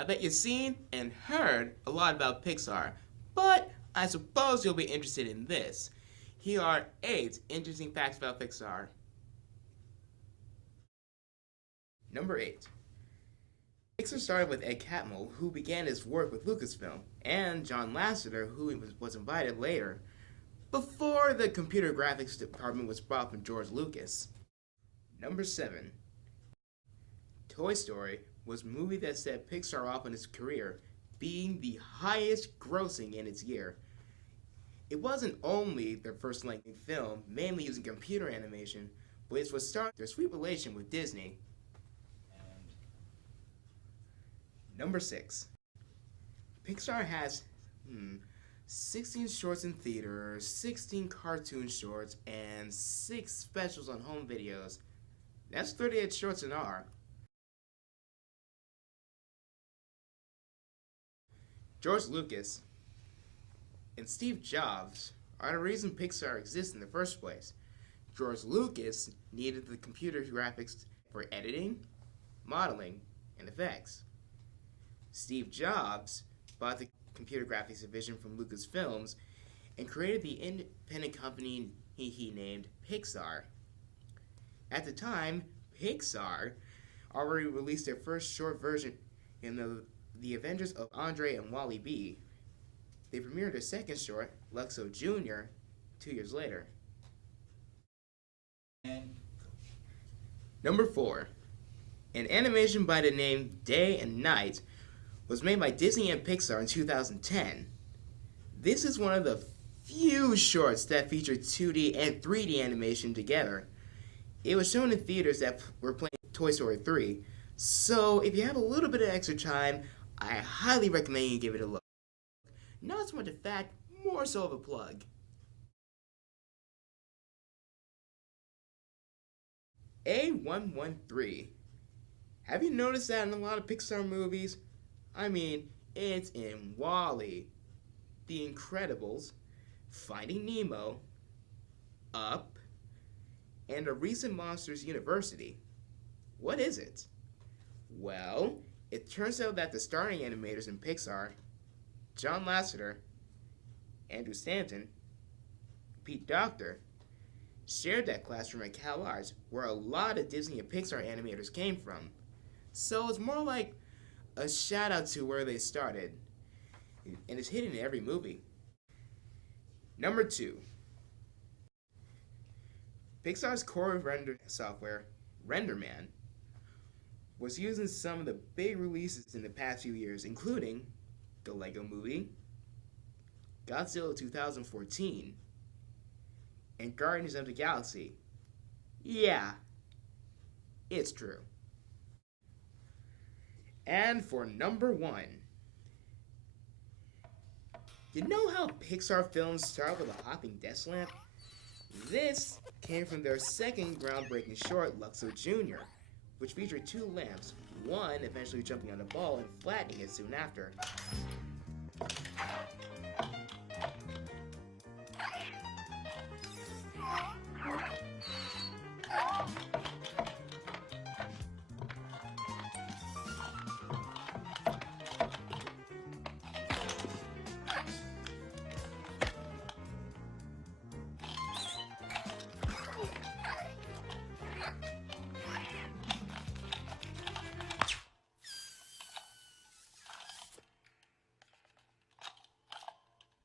I bet you've seen and heard a lot about Pixar, but I suppose you'll be interested in this. Here are 8 interesting facts about Pixar. Number 8. Pixar started with Ed Catmull, who began his work with Lucasfilm, and John Lasseter, who was invited later, before the computer graphics department was brought from George Lucas. Number 7. Toy Story was a movie that set Pixar off in its career, being the highest grossing in its year. It wasn't only their first length film, mainly using computer animation, but it was starting their sweet relation with Disney. And number 6. Pixar has 16 shorts in theaters, 16 cartoon shorts, and 6 specials on home videos. That's 38 shorts in R. George Lucas and Steve Jobs are the reason Pixar exists in the first place. George Lucas needed the computer graphics for editing, modeling, and effects. Steve Jobs bought the computer graphics division from Lucasfilms and created the independent company he named Pixar. At the time, Pixar already released their first short version in the Adventures of Andre and Wally B. They premiered their second short, Luxo Jr., 2 years later. And number 4. An animation by the name Day and Night was made by Disney and Pixar in 2010. This is one of the few shorts that feature 2D and 3D animation together. It was shown in theaters that were playing Toy Story 3, so if you have a little bit of extra time, I highly recommend you give it a look. Not so much a fact, more so of a plug. A113. Have you noticed that in a lot of Pixar movies? I mean, it's in WALL-E, The Incredibles, Finding Nemo, Up, and a recent Monsters University. What is it? Well, it turns out that the starting animators in Pixar, John Lasseter, Andrew Stanton, Pete Docter, shared that classroom at Cal Arts, where a lot of Disney and Pixar animators came from. So it's more like a shout out to where they started, and it's hidden in every movie. Number 2. Pixar's core render software, RenderMan, was used in some of the big releases in the past few years, including the Lego Movie, Godzilla 2014, and Guardians of the Galaxy. Yeah, it's true. And for number 1, you know how Pixar films start with a hopping desk lamp? This came from their second groundbreaking short, Luxo Jr., which featured 2 lamps, one eventually jumping on the ball and flattening it soon after.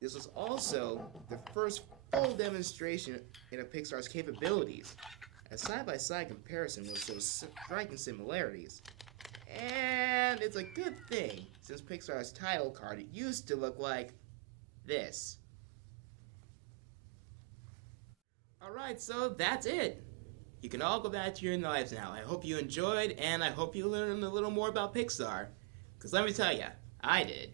This was also the first full demonstration in a Pixar's capabilities. A side-by-side comparison will show striking similarities. And it's a good thing, since Pixar's title card used to look like this. Alright, so that's it. You can all go back to your lives now. I hope you enjoyed, and I hope you learned a little more about Pixar. Because let me tell you, I did.